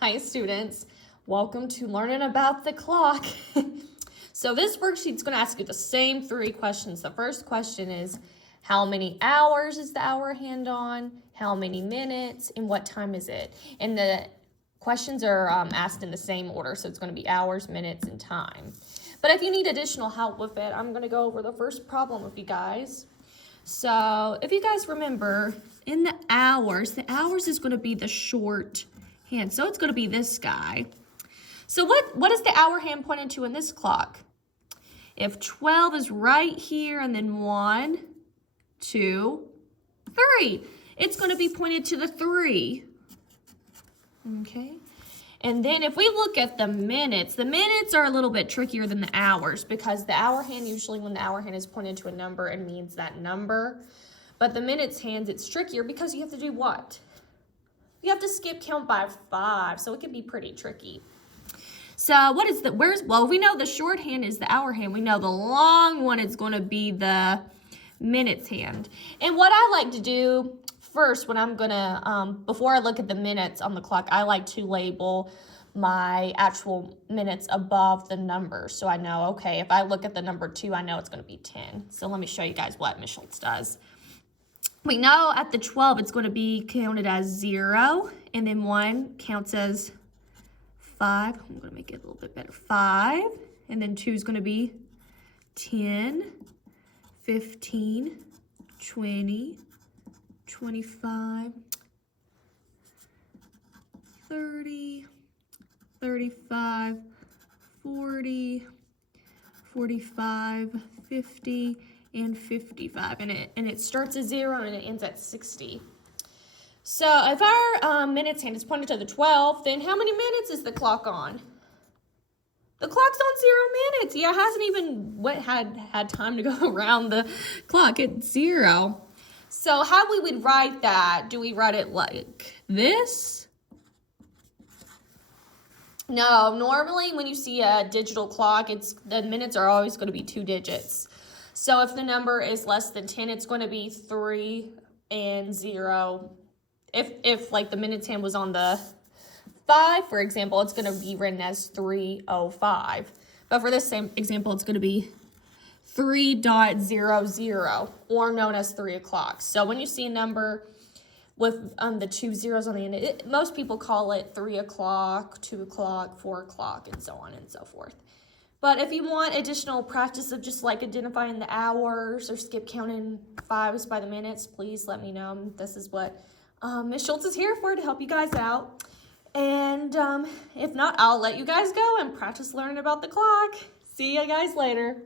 Hi students, welcome to learning about the clock. So this worksheet's going to ask you the same 3 questions. The first question is, how many hours is the hour hand on? How many minutes? And what time is it? And the questions are asked in the same order, so it's going to be hours, minutes, and time. But if you need additional help with it, I'm going to go over the first problem with you guys. So if you guys remember, in the hours is going to be the short hand. So it's going to be this guy. So what is the hour hand pointed to in this clock? If 12 is right here and then 1, 2, 3, it's going to be pointed to the 3. Okay. And then if we look at the minutes are a little bit trickier than the hours because the hour hand, usually when the hour hand is pointed to a number, it means that number. But the minutes hands, it's trickier because you have to do what? You have to skip count by 5, so it can be pretty tricky. So what is well, we know the short hand is the hour hand. We know the long one is going to be the minutes hand. And what I like to do first when I'm going to, before I look at the minutes on the clock, I like to label my actual minutes above the number. So I know, okay, if I look at the number 2, I know it's going to be 10. So let me show you guys what Miss Schultz does. We know at the 12, it's going to be counted as 0, and then 1 counts as 5. I'm going to make it a little bit better. 5, and then 2 is going to be 10, 15, 20, 25, 30, 35, 40, 45, 50, and 55, and it starts at 0 and it ends at 60. So if our minutes hand is pointed to the 12, then how many minutes is the clock on? The clock's on 0 minutes. Yeah, it hasn't even had time to go around the clock at 0. So how we would write that? Do we write it like this? No, normally when you see a digital clock, the minutes are always going to be 2 digits. So if the number is less than 10, it's going to be 3 and 0. If like the minutes hand was on the 5, for example, it's going to be written as 305. But for this same example, it's going to be 3.00, or known as 3 o'clock. So when you see a number with the 2 zeros on the end, most people call it 3 o'clock, 2 o'clock, 4 o'clock, and so on and so forth. But if you want additional practice of just like identifying the hours or skip counting 5s by the minutes, please let me know. This is what Miss Schultz is here for, to help you guys out. And if not, I'll let you guys go and practice learning about the clock. See you guys later.